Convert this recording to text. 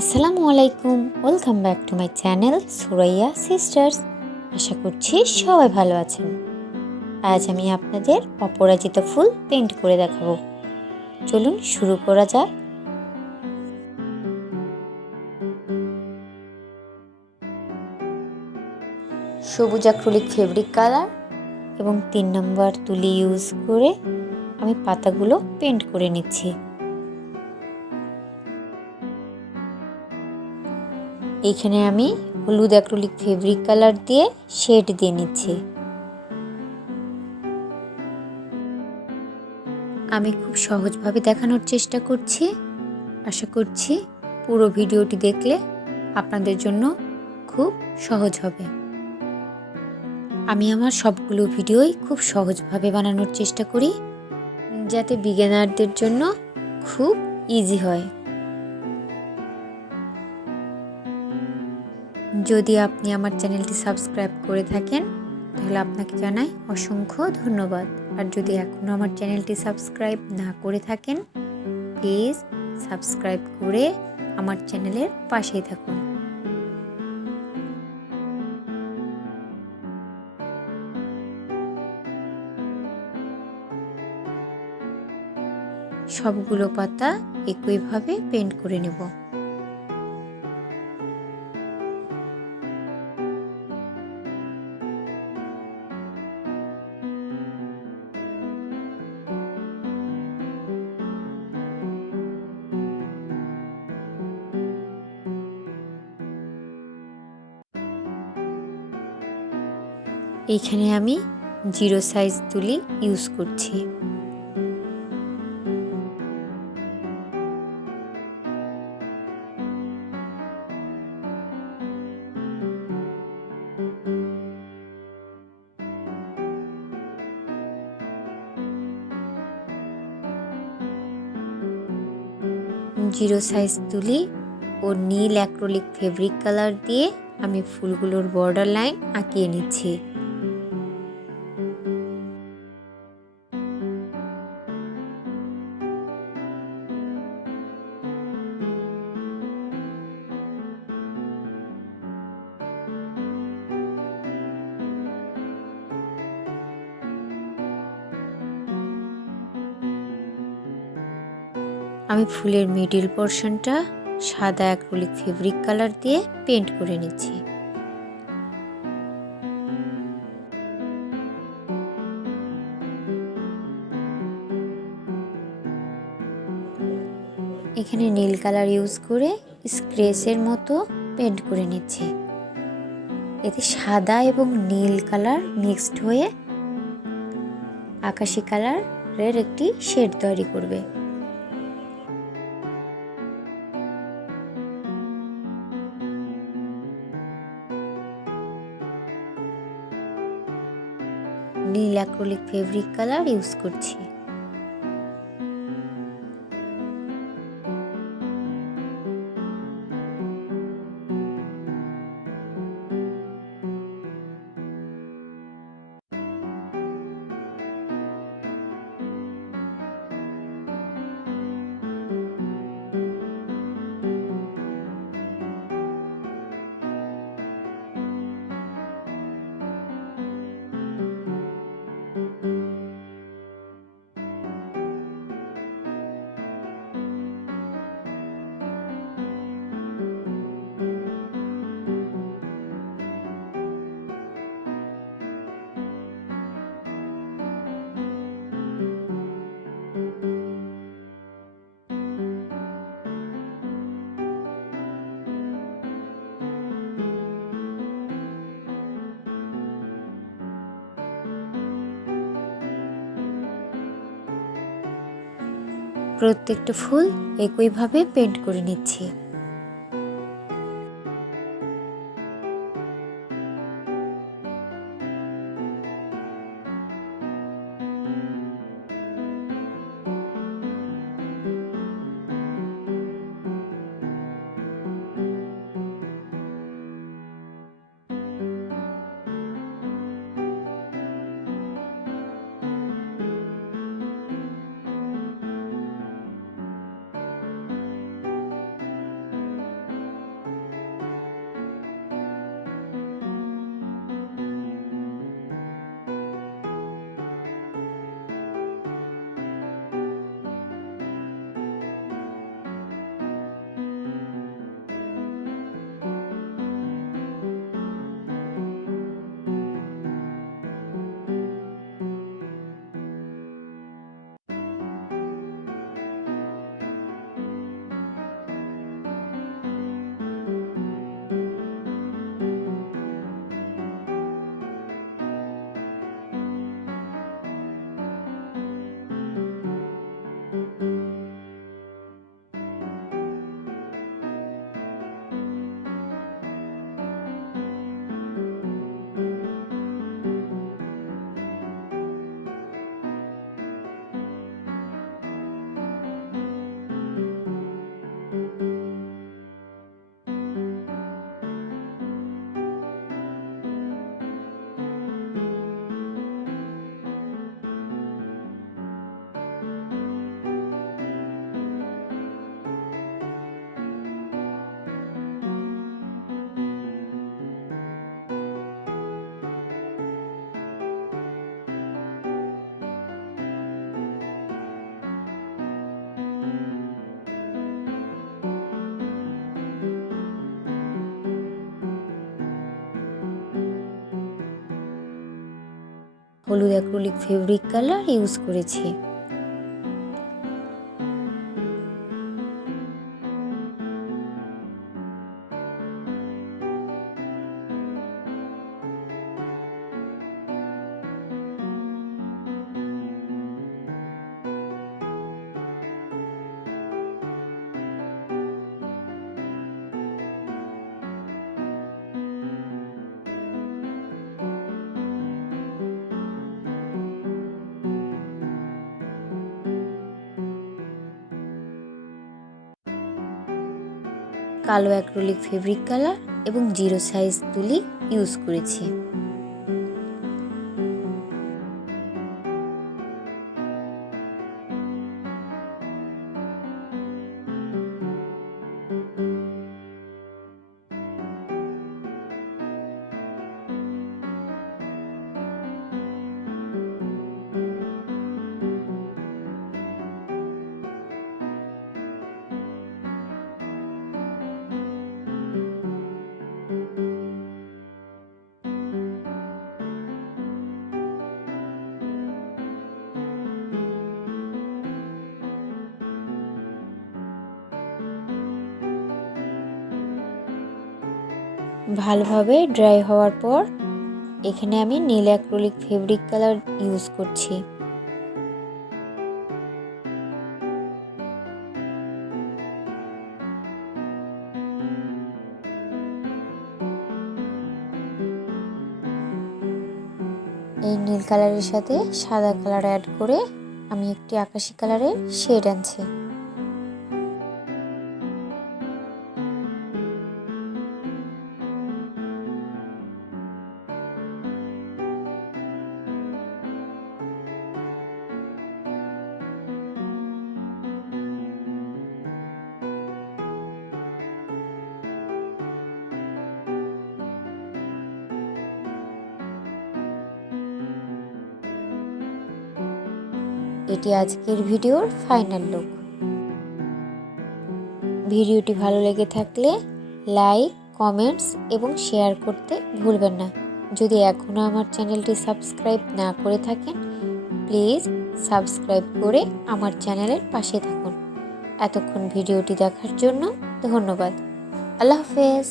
আসসালামুয়ালাইকুম, welcome back to my channel Suraiya sisters. আশা করছি সবাই ভালো আছেন। আজ আমি আপনাদের অপরাজিত ফুল পেন্ট করে দেখাবো। চলুন শুরু করা যাক। সবুজ অ্যাক্রিলিক ফেব্রিক কালার এবং 3 নম্বর তুলি ইউজ করে আমি পাতাগুলো পেন্ট করে নিচ্ছি। এখানে আমি হলুদ অ্যাক্রিলিক ফেব্রিক কালার দিয়ে শেড দিয়ে নিচ্ছি। আমি খুব সহজভাবে দেখানোর চেষ্টা করছি। আশা করছি পুরো ভিডিওটি দেখলে আপনাদের জন্য খুব সহজ হবে। আমি আমার সবগুলো ভিডিওই খুব সহজভাবে বানানোর চেষ্টা করি, যাতে বিগিনারদের জন্য খুব ইজি হয়। যদি আপনি আমার চ্যানেলটি সাবস্ক্রাইব করে থাকেন তাহলে আপনাকে জানাই অসংখ্য ধন্যবাদ। আর যদি এখনও আমার চ্যানেলটি সাবস্ক্রাইব না করে থাকেন, প্লিজ সাবস্ক্রাইব করে আমার চ্যানেলের পাশেই থাকুন। সবগুলো পাতা একইভাবে পেন্ট করে নেব। এইখানে আমি 0 সাইজ তুলি ইউজ করছি। জিরো সাইজ তুলি ও নীল অ্যাক্রিলিক ফেব্রিক কালার দিয়ে আমি ফুলগুলোর বর্ডার লাইন আঁকিয়ে নিচ্ছি। আমি ফুলের মিডিল পোর্শনটা সাদা অ্যাক্রিলিক ফেব্রিক কালার দিয়ে পেন্ট করে নিচ্ছি। এখানে নীল কালার ইউজ করে স্ক্র্যাচের মতো পেন্ট করে নিচ্ছি। এতে সাদা এবং নীল কালার মিক্সড হয়ে আকাশি কালারের একটি শেড তৈরি করবে। নীল অ্যাক্রিলিক ফেব্রিক কালার ইউজ করছি। প্রত্যেকটা ফুল একইভাবে পেন্ট করে নিচ্ছি। হলুদ অ্যাক্রিলিক ফেব্রিক কালার ইউজ করেছি। কালো অ্যাক্রিলিক ফেব্রিক কালার এবং 0 সাইজ তুলি ইউজ করেছি। ভালোভাবে ড্রাই হওয়ার পর এখানে আমি নীল অ্যাক্রিলিক ফেব্রিক কালার ইউজ করছি। এই নীল কালারের সাথে সাদা কালার অ্যাড করে আমি একটি আকাশি কালারের শেড আনছি। এটি আজকের ভিডিওর ফাইনাল লুক। ভিডিওটি ভালো লেগে থাকলে লাইক, কমেন্টস এবং শেয়ার করতে ভুলবেন না। যদি এখনও আমার চ্যানেলটি সাবস্ক্রাইব না করে থাকেন, প্লিজ সাবস্ক্রাইব করে আমার চ্যানেলের পাশে থাকুন। এতক্ষণ ভিডিওটি দেখার জন্য ধন্যবাদ। আল্লাহ হাফেজ।